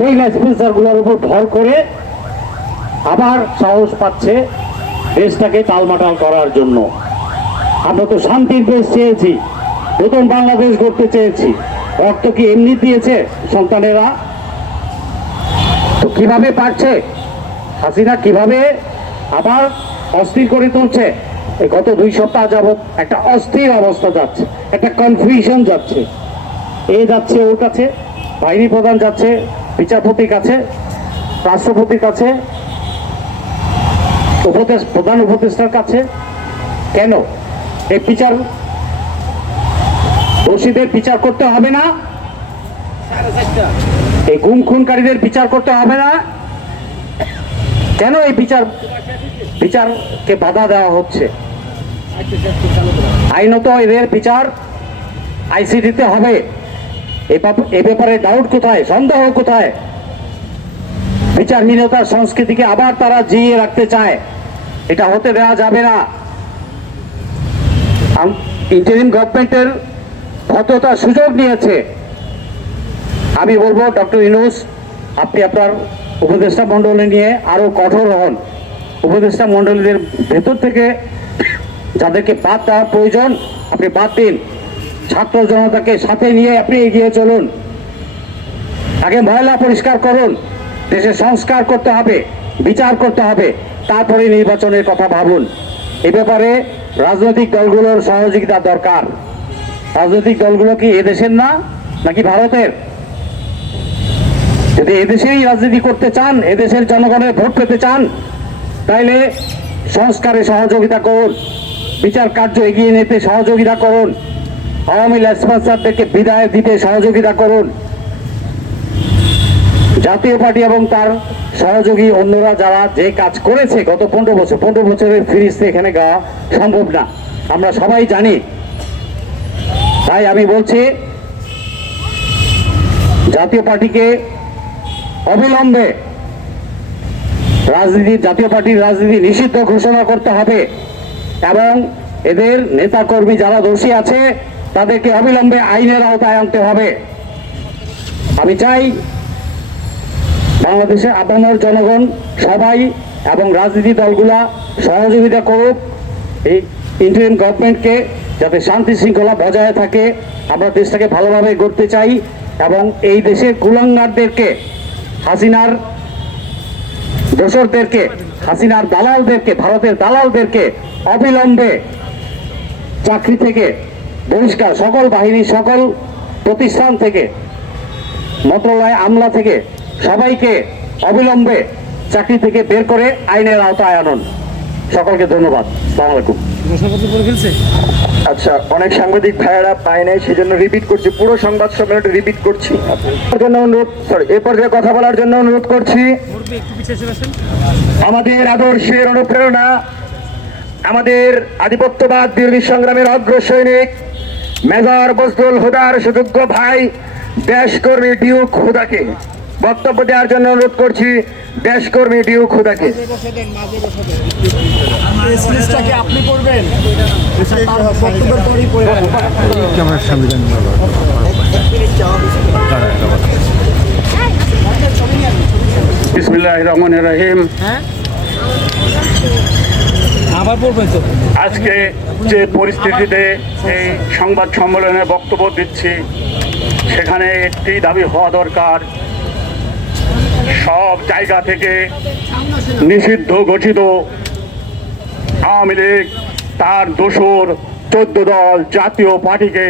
সেই স্পেন্সারগুলোর উপর ভর করে আবার সাহস পাচ্ছে দেশটাকে টালমাটাল করার জন্য। আমরা তো শান্তির দেশ চেয়েছি, নতুন বাংলাদেশ গড়তে চেয়েছি, রক্ত কি এমনি দিয়েছে সন্তানেরা? তো কিভাবে পারছে হাসিনা, কিভাবে আবার অস্থির করে তুলছে? এই গত 2 সপ্তাহ যাবৎ একটা অস্থির অবস্থা যাচ্ছে, একটা কনফিউশন যাচ্ছে। এ যাচ্ছে ওর কাছে, বাহিনী প্রধান যাচ্ছে বিচারপতির কাছে, রাষ্ট্রপতির কাছে, প্রধান উপদেষ্টার কাছে। কেন এই বিচার, দোষীদের বিচার করতে হবে না? এই গুম খুনকারীদের বিচার করতে হবে না? কেন এই বিচারকে বাধা দেওয়া হচ্ছে? আইনত এদের বিচার আইসিটিতে হবে। এ ব্যাপারে ডাউট কোথায়, সন্দেহ কোথায়? বিচারহীনতার সংস্কৃতিকে আবার তারা জিয়ে রাখতে চায়, এটা হতে দেওয়া যাবে না। ইন্টারিম গভর্নমেন্টের ভদ্রতার সুযোগ নিয়েছে। আমি বলবো ডক্টর ইউনূস, আপনি আপনার উপদেষ্টা মণ্ডলী নিয়ে আরো কঠোর হন। উপদেষ্টা মণ্ডলীদের ভেতর থেকে যাদেরকে বাদ দেওয়ার প্রয়োজন আপনি বাদ দিন। ছাত্র জনতাকে সাথে নিয়ে আপনি এগিয়ে চলুন। আগে ময়লা পরিষ্কার করুন, দেশে সংস্কার করতে হবে, বিচার করতে হবে, তারপরে নির্বাচনের কথা ভাবুন। এ ব্যাপারে রাজনৈতিক দলগুলোর সহযোগিতা দরকার। রাজনৈতিক দলগুলো কি এদেশের না নাকি ভারতের? যদি এদেশেই রাজনীতি করতে চান, এদেশের জনগণের ভোট পেতে চান, তাইলে সংস্কারে সহযোগিতা করুন, বিচার কার্য এগিয়ে নিতে সহযোগিতা করুন, আওয়ামী স্পন্সরদেরকে বিদায় দিতে সহযোগিতা করুন। জাতীয় পার্টি এবং তার সহযোগী অন্যরা যারা যে কাজ করেছে গত 15 বছরের ফিরিস্তে এখানে গাওয়া সম্ভব না, আমরা সবাই জানি। তাই আমি বলছি জাতীয় পার্টিকে অবিলম্বে জাতীয় পার্টির রাজনীতি নিষিদ্ধ ঘোষণা করতে হবে এবং এদের নেতাকর্মী যারা দোষী আছে তাদেরকে অবিলম্বে আইনের আওতায় আনতে হবে। আমি চাই বাংলাদেশের আপামর জনগণ সবাই এবং রাজনীতি দলগুলা সহযোগিতা করুক এই ইন্টারিম গভর্নমেন্টকে, যাতে শান্তি শৃঙ্খলা বজায় থাকে। আমরা দেশটাকে ভালোভাবে গড়তে চাই এবং এই দেশের কুলাঙ্গারদেরকে, হাসিনার দোসরদেরকে, হাসিনার দালালদেরকে, ভারতের দালালদেরকে অবিলম্বে চাকরি থেকে বহিষ্কার, সকল বাহিনী, সকল প্রতিষ্ঠান থেকে, মন্ত্রণালয়, আমলা থেকে সবাইকে অবিলম্বে চাকরি থেকে বের করে আইনের আওতায় আনুন। সকলকে ধন্যবাদ। আসসালামু আলাইকুম। আচ্ছা, অনেক সাংবাদিক ভাইয়েরা পায় নাই, সেজন্য রিপিট করছি, পুরো সংবাদ সম্মেলনটা রিপিট করছি। এই পর্যায়ে কথা বলার জন্য অনুরোধ করছি আমাদের আদর্শের অনুপ্রেরণা, আমাদের আধিপত্যবাদ বিরোধী সংগ্রামের অগ্রসৈনিক মেজর বজলুল হুদার সুযোগ্য ভাই দেশকর্মী ডিউক হুদাকে বক্তব্য দেওয়ার জন্য অনুরোধ করছি। দেশকর্মী ডিউক হুদাকে। আপনি করবেন বিসমিল্লাহির রহমানির রহিম। আজকে যে পরিস্থিতিতে এই সংবাদ সম্মেলনে বক্তব্য দিচ্ছি, সেখানে একটি দাবি হওয়া দরকার, সব জায়গা থেকে নিষিদ্ধ ঘোষিত আওয়ামী লীগ, তার দোসর 14 দল জাতীয় পার্টিকে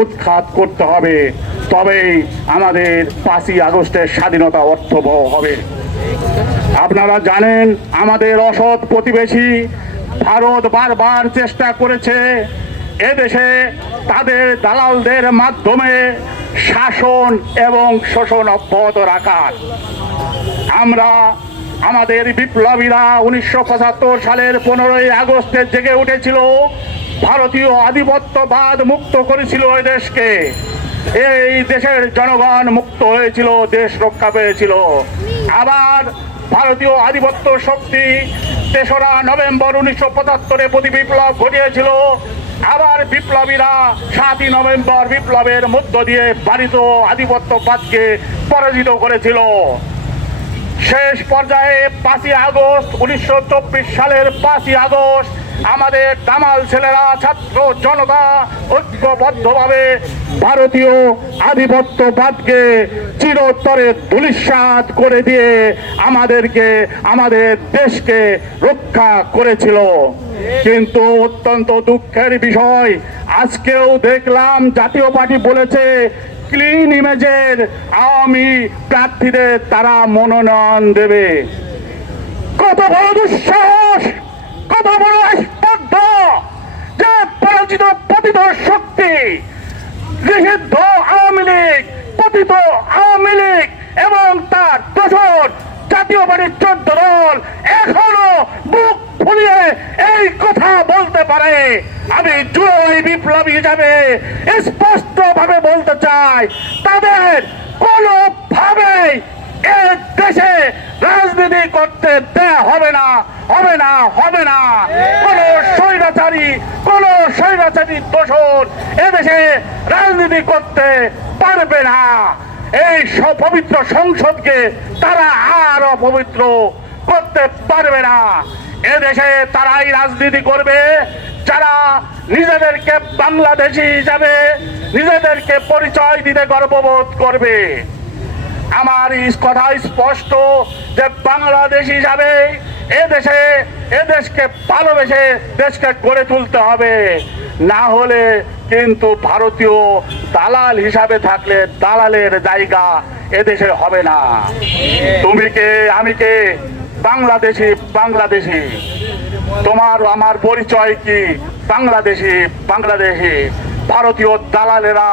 উৎখাত করতে হবে, তবেই আমাদের 5ই আগস্টের স্বাধীনতা অর্থবহ হবে। আপনারা জানেন আমাদের অসৎ প্রতিবেশী ভারত বারবার চেষ্টা করেছে এদেশে তাদের দালালদের মাধ্যমে শাসন এবং শোষণ অব্যাহত রাখার। আমরা আমাদের বিপ্লবীরা 1975 সালের 15ই আগস্টে জেগে উঠেছিল, ভারতীয় আধিপত্যবাদ মুক্ত করেছিল এই দেশকে। এই দেশের জনগণ মুক্ত হয়েছিল, দেশ রক্ষা পেয়েছিল। আবার ভারতীয় আধিপত্য শক্তি 3রা নভেম্বর 1975-এ প্রতি বিপ্লব ঘটিয়েছিল। আবার বিপ্লবীরা 7ই নভেম্বর বিপ্লবের মধ্য দিয়ে ভারতীয় আধিপত্যবাদকে পরাজিত করেছিল। শেষ পর্যায়ে 5ই আগস্ট 1924 সালের 5ই আগস্ট আমাদের দামাল ছেলেরা, ছাত্র জনতা ঐক্যবদ্ধভাবে ভারতীয় আধিপত্যবাদকে চিরতরে ধূলিসাৎ করে দিয়ে আমাদের দেশকে রক্ষা করেছিল। কিন্তু অত্যন্ত দুঃখের বিষয়, আজকেও দেখলাম জাতীয় পার্টি বলেছে ক্লিন ইমেজের আওয়ামী প্রার্থীদের তারা মনোনয়ন দেবে। কত বড় দুঃসাহস, কত বড় স্পর্ধা যে পরাজিত পতিত শক্তি, নিষিদ্ধ আওয়ামী লীগ, পতিত আওয়ামী লীগ এবং তার দোসর জাতীয় পার্টির 14 দল এখনো বুক ফুলিয়ে এই কথা বলতে পারে। আমি জুলাই বিপ্লবী হিসাবে স্পষ্ট ভাবে বলতে চাই, তাদের কোনোভাবেই এ দেশে রাজনীতি করতে দেয়া হবে না, হবে না, হবে না। কোন স্বৈরাচারী দোসর এদেশে রাজনীতি করতে পারবে না। এই পবিত্র সংসদকে তারা আর অপবিত্র করতে পারবে না। এদেশে তারাই রাজনীতি করবে যারা নিজেদেরকে বাংলাদেশী হিসাবে নিজেদেরকে পরিচয় দিতে গর্ববোধ করবে। আমার কথা স্পষ্ট যে বাংলাদেশ হিসাবে এদেশকে ভালোবেসে দেশকে গড়ে তুলতে হবে, না হলে কিন্তু ভারতীয় দালাল হিসাবে থাকলে দালালের জায়গা এদেশে হবে না। তুমি কে, আমি কে, বাংলাদেশি, তোমার আমার পরিচয় কি? বাংলাদেশি। ভারতীয় দালালেরা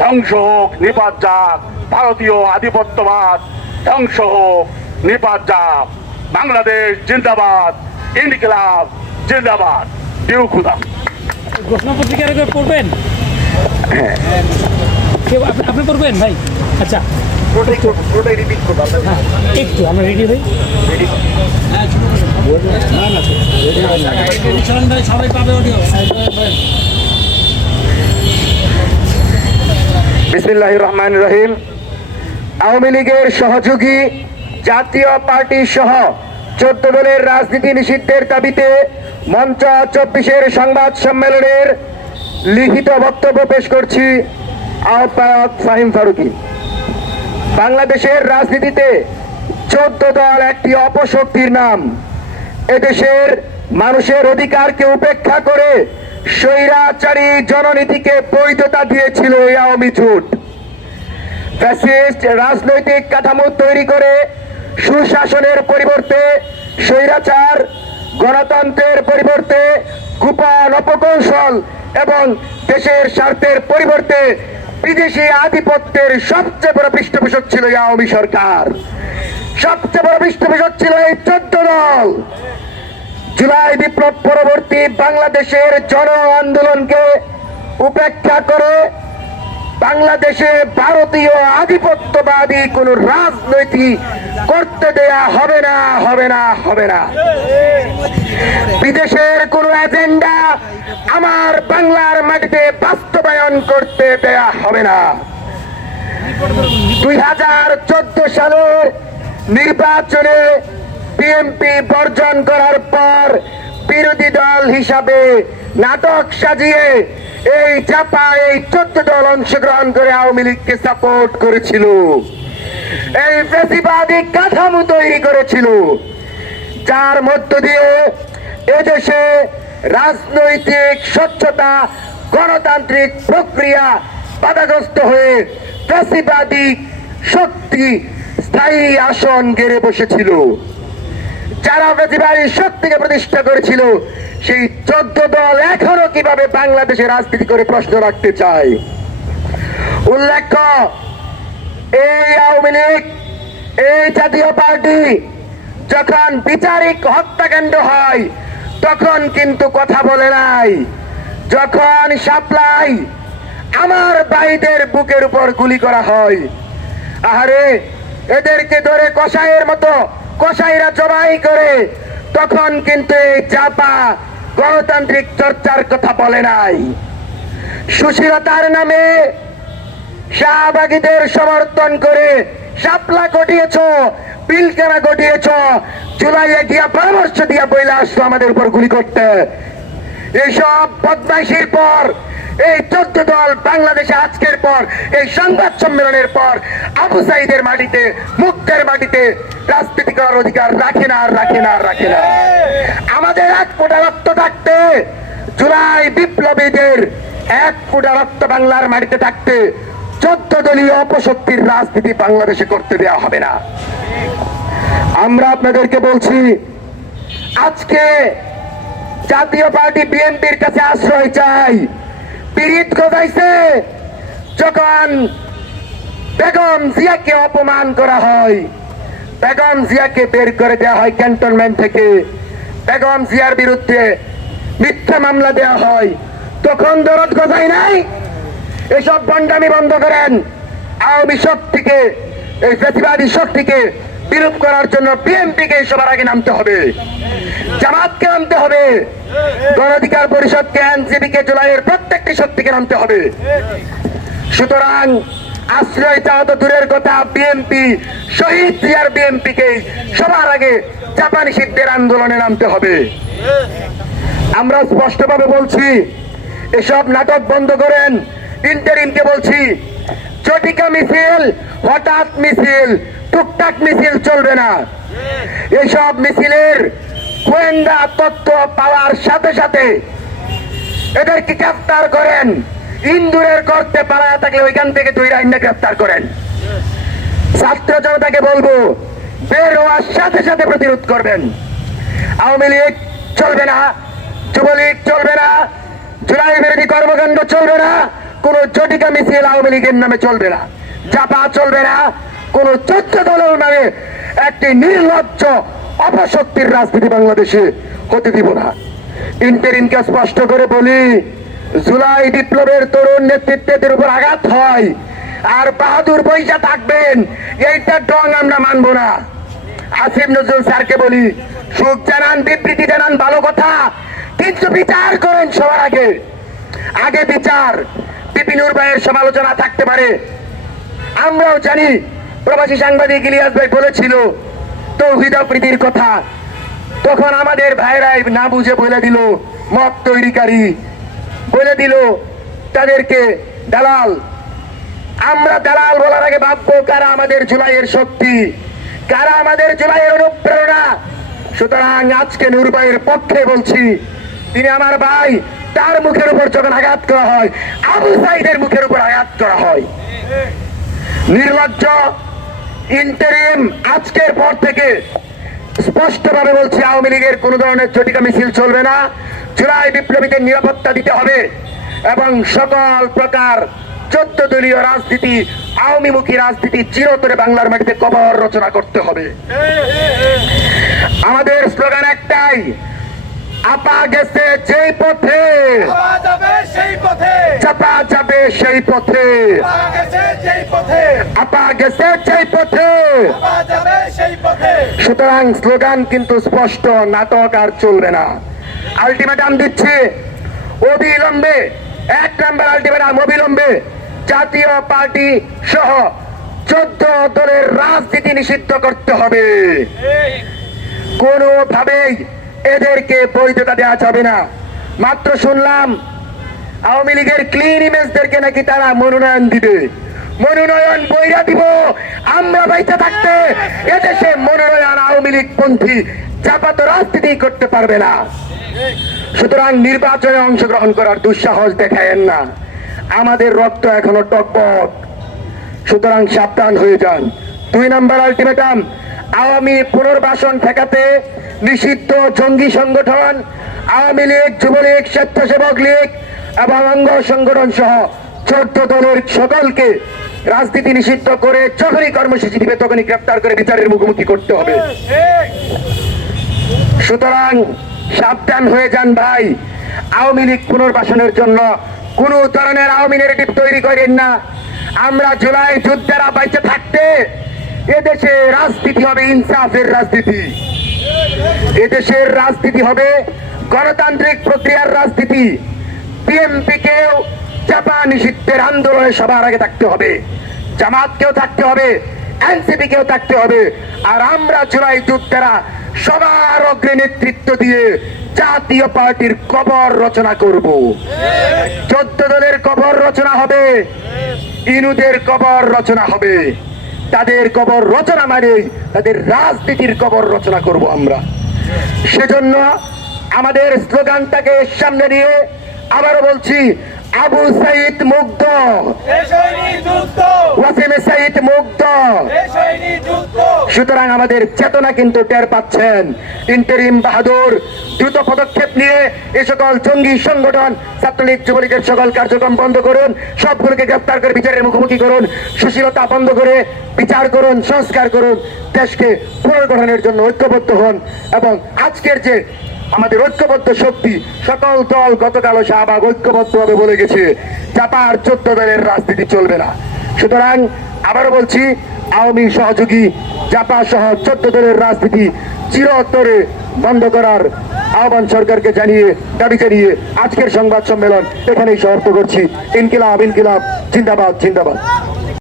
ধ্বংস হোক, নিপাত যাক। ভারতীয় আধিপত্যবাদ ধ্বংস হোক, নিপাত যাক। বাংলাদেশ জিন্দাবাদ, ইনকিলাব জিন্দাবাদ। দিউ খুদা। ঘোষণা পত্রিকার পড়বেন? আপনি পড়বেন ভাই? আচ্ছা, একটু আমরা রেডি হই। সবাই পাবে অডিও। বিসমিল্লাহির রহমানির রহিম। আওয়ামী লীগের সহযোগী জাতীয় পার্টি সহ 14 দলের রাজনীতি নিষিদ্ধের দাবিতে মঞ্চ 24-এর সংবাদ সম্মেলনের লিখিত বক্তব্য পেশ করছি। আহ্বায়ক ফাহিম ফারুকী। বাংলাদেশের রাজনীতিতে 14 দল একটি অপশক্তির নাম। এদেশের মানুষের অধিকারকে উপেক্ষা করে স্বৈরাচারী জননীতিকে বৈধতা দিয়েছিল এই আওয়ামী জোট। ফ্যাসিস্ট রাজনৈতিক কাঠামো তৈরি করে সুশাসনের পরিবর্তে স্বৈরাচার, গণতন্ত্রের পরিবর্তে গোপন অপকৌশল এবং দেশের স্বার্থের পরিবর্তে বিদেশি আধিপত্যের সবচেয়ে বড় পৃষ্ঠপোষক ছিল এই আওয়ামী সরকার। সবচেয়ে বড় পৃষ্ঠপোষক ছিল এই 14 দল। জুলাই বিপ্লব পরবর্তী বাংলাদেশের জন আন্দোলনকে উপেক্ষা করে বাংলাদেশে ভারতীয় আধিপত্যবাদী কোন রাজনীতি করতে দেয়া হবে না, হবে না, হবে না। বিদেশের কোন এজেন্ডা আমার বাংলার মাটিতে বাস্তবায়ন করতে দেয়া হবে না। 2014 সালের নির্বাচনে বিএনপি বর্জন করার পর বিরোধী দল হিসাবে নাটক সাজিয়ে এই 14 দল অংশগ্রহণ করে আওয়ামী লীগকে সাপোর্ট করেছিল। এই ফ্যাসিবাদী কাঠামো তৈরি করেছিল, যার মধ্য দিয়ে এদেশে রাজনৈতিক স্বচ্ছতা, গণতান্ত্রিক প্রক্রিয়া বাধাগ্রস্ত হয়ে ফ্যাসিবাদী শক্তি স্থায়ী আসন গেড়ে বসেছিল। যারা ফ্যাসিবাদী শক্তিকে প্রতিষ্ঠা করেছিল সেই 14 দল এখনো কিভাবে বাংলাদেশে রাজনীতি করে প্রশ্ন রাখতে চায়। উল্লেখ্য, এই আওয়ামী লীগ, এই জাতীয় পার্টি যখন বিচারিক হত্যাকাণ্ড হয় তখন কিন্তু কথা বলে নাই। যখন শাপলাই আমার ভাইদের বুকের উপর গুলি করা হয়, আহারে এদেরকে ধরে কসাইয়ের মতো কসাইরা জবাই করে, তখন কিন্তু এই চাপা গণতান্ত্রিক চর্চার কথা বলে নাই। সুশীলতার নামে শাহবাগীদের সমর্থন করে শাপলা ঘটিয়েছ, পিলখানা ঘটিয়েছ, জুলাইয়ে গিয়া পরামর্শ দিয়া বইলে আসছো আমাদের উপর গুলি করতে। এইসব বদমাইশির পর এই 14 দল বাংলাদেশে আজকের পর এই সংবাদ সম্মেলনের পর আবু সাইদের মাটিতে, মুক্তের মাটিতে রাজনীতি করার অধিকার রাখে না, আর রাখে না, আর রাখে না। আমাদের এক ফোঁটা রক্ত থাকতে, জুলাই বিপ্লবীদের এক ফোঁটা রক্ত বাংলার মাটিতে থাকতে 14 দলীয় অপশক্তির রাজনীতি বাংলাদেশে করতে দেওয়া হবে না। আমরা আপনাদেরকে বলছি, আজকে জাতীয় পার্টি বিএনপির কাছে আশ্রয় চাই। পীড়িত গজাইছে যখন বেগম জিয়াকে অপমান করা হয়, বেগম জিয়াকে বের করে দেওয়া হয় ক্যান্টনমেন্ট থেকে, বেগম জিয়ার বিরুদ্ধে মিথ্যা মামলা দেওয়া হয়, তখন দরদ গজাই নাই। এসব বন্ডামি বন্ধ করেন। আওয়ামী শক্তিকে, এই ফ্যাসিবাদী শক্তিকে বিরূপ করার জন্য বিএনপিকে সবার আগে নামতে হবে, জামাতকে নামতে হবে, গণ অধিকার পরিষদকে, এনসিপিকে, জুলাইয়ের প্রত্যেকটি শক্তিকে নামতে হবে। সুতরাং আশ্রয় চাওয়া তো দূরের কথা, বিএনপি, শহীদ জিয়ার বিএনপিকে সবার আগে জাপানি সিদ্ধের আন্দোলনে নামতে হবে। আমরা স্পষ্টভাবে বলছি, এসব নাটক বন্ধ করেন। ইন্টারিমকে বলছি, চটিকা মিছিল, হঠাৎ মিছিল, টুকটাক মিছিল চলবে না। এসব মিছিলের গোয়েন্দা তথ্য পাওয়ার সাথে সাথে এদেরকে গ্রেফতার করেন। ইন্দুরের করতে পালায়া থাকলে ওইখান থেকে দুই রাইন্ডা গ্রেফতার করেন। ছাত্র জনতাকে বলবো, বের হওয়ার সাথে সাথে প্রতিরোধ করবেন। আওয়ামী লীগ চলবে না, যুবলীগ চলবে না, জুলাই বিরোধী কর্মকাণ্ড চলবে না, কোন জটিকা মিছিল আওয়ামী লীগের নামে চলবে না, চাপা চলবে না, কোন 14 দলের নামে একটি নির্লজ্জ অপশক্তির রাজনীতি বাংলাদেশে হতে দিব না। ইন্টারিমকে স্পষ্ট করে বলি, জুলাই বিপ্লবের তরুণ নেতৃত্বের উপর আঘাত হয় আর বাহাদুর পয়সা থাকবেন, এইটা ডং আমরা মানবো না। আসিফ নজরুল স্যারকে বলি, সুখ জানান, বিবৃতি জানান, ভালো কথা, কিন্তু বিচার করেন সবার আগে। আগে বিচার। বিপিনুর ভাইয়ের সমালোচনা থাকতে পারে, আমরাও জানি। প্রবাসী সাংবাদিক ইলিয়াস ভাই বলেছিল তৌহিদ আফ্রিদির কথা, তখন আমাদের ভাইরাই না বুঝে বলে দিল মত তৈরিকারী, বলে দিল তাদেরকে দালাল। আমরা দালাল বলার আগে ভাববো কারা আমাদের জুলাইয়ের শক্তি, কারা আমাদের জুলাইয়ের অনুপ্রেরণা। সুতরাং আজকে নূর ভাইয়ের পক্ষে বলছি, তিনি আমার ভাই, তার মুখের উপর যখন আঘাত করা হয়, আবু সাইদের মুখের উপর আঘাত করা হয়, নির্লজ্জ। ইন্টারিম আজকের পর থেকে স্পষ্টভাবে বলছি, আওয়ামী লীগের কোন ধরনের জটিকা মিছিল চলবে না। জুলাই বিপ্লবীদের নিরাপত্তা দিতে হবে এবং সকল প্রকার 14 দলীয় রাজনীতি, আওয়ামীমুখী রাজনীতি চিরতরে বাংলার মাটিতে কবর রচনা করতে হবে। আমাদের স্লোগান একটাই, আপা গেছে যেই পথে, চাপা যাবে সেই পথে, আপা গেছে যেই পথে। সুতরাং স্লোগান কিন্তু স্পষ্ট, নাটক আর চলবে না। আলটিমেটাম দিচ্ছে অবিলম্বে, 1 নম্বর আলটিমেটাম, অবিলম্বে জাতীয় পার্টি সহ 14 দলের রাজনীতি নিষিদ্ধ করতে হবে। কোনোভাবেই এদেরকে বৈধতা দেওয়া যাবে না। মাত্র শুনলাম আওয়ামী লীগের ক্লিন ইমেজদেরকে নাকি তারা মনোনয়ন দিবে, মনোনয়ন বইরা দিব। আমরা বাইতে থাকতে এদেশে মনোনয়ন আওয়ামী লীগ পন্থী চাপাত রাজনীতি করতে পারবে না। সুতরাং নির্বাচনে অংশগ্রহণ করার দুঃসাহস দেখায়েন না, আমাদের রক্ত এখনো টকবক। সুতরাং সাবধান হয়ে যান। 2 নম্বর আলটিমেটাম, আওয়ামী পুনর্বাসন ঠেকাতে নিষিদ্ধ জঙ্গি সংগঠন আওয়ামী লীগ, যুবলীগ, স্বেচ্ছাসেবক লীগ এবং অঙ্গ সংগঠন সহ 14 দলের সকলকে রাজনীতি নিষিদ্ধ করে যখনই কর্মসূচি দিবে তখনই গ্রেফতার করে বিচারের মুখোমুখি করতে হবে। সুতরাং সাবধান হয়ে যান ভাই। আওয়ামী লীগ পুনর্বাসনের জন্য কোন ধরনের আওয়ামী নেগেটিভ তৈরি করেন না। আমরা জুলাই যোদ্ধারা বাইচে থাকতে এদেশে রাজনীতি হবে ইনসাফের রাজনীতি, এদেশের রাজনীতি হবে গণতান্ত্রিক প্রক্রিয়ার রাজনীতি, বিএনপিকেও চাপা নিষিদ্ধের আন্দোলনে সবার আগে থাকতে হবে, জামাতকেও থাকতে হবে, এনসিপিকেও থাকতে হবে। আর আমরা জুলাই যোদ্ধারা সবার অগ্রে নেতৃত্ব দিয়ে জাতীয় পার্টির কবর রচনা করব। 14 দলের কবর রচনা হবে, ইনুদের কবর রচনা হবে। তাদের কবর রচনা মানেই তাদের রাজনীতির কবর রচনা করব আমরা। সেজন্য আমাদের স্লোগানটাকে সামনে নিয়ে আবারও বলছি, আবু সাইদ মুগ্ধ, ওয়াসিম সাইদ মুগ্ধ। সুতরাং আমাদের চেতনা কিন্তু টের পাচ্ছেন। ইন্টারিম বাহাদুর দ্রুত পদক্ষেপ নিয়ে এই সকল জঙ্গি সংগঠন, ছাত্রলীগ, যুবলীগের সকল কার্যক্রম বন্ধ করুন, সবগুলোকে গ্রেফতার করে বিচারের মুখোমুখি করুন, সুশীলতা বন্ধ করে বিচার করুন, সংস্কার করুন, দেশকে পুনর্গঠনের জন্য ঐক্যবদ্ধ হন। এবং আজকের যে আমাদের ঐক্যবদ্ধ শক্তি, সকল দল গতকালও শাহবাগ ঐক্যবদ্ধভাবে বলে গেছে, চাপার 14 দলের রাজনীতি চলবে না। সুতরাং আবারও বলছি, আওয়ামী সহযোগী জাপা সহ 14 দলের রাজনীতি চিরতরে বন্ধ করার আহ্বান সরকারকে জানিয়ে, দাবি জানিয়ে আজকের সংবাদ সম্মেলন এখানেই সমাপ্ত করছি। ইনকিলাব, ইনকিলাব, জিন্দাবাদ, জিন্দাবাদ।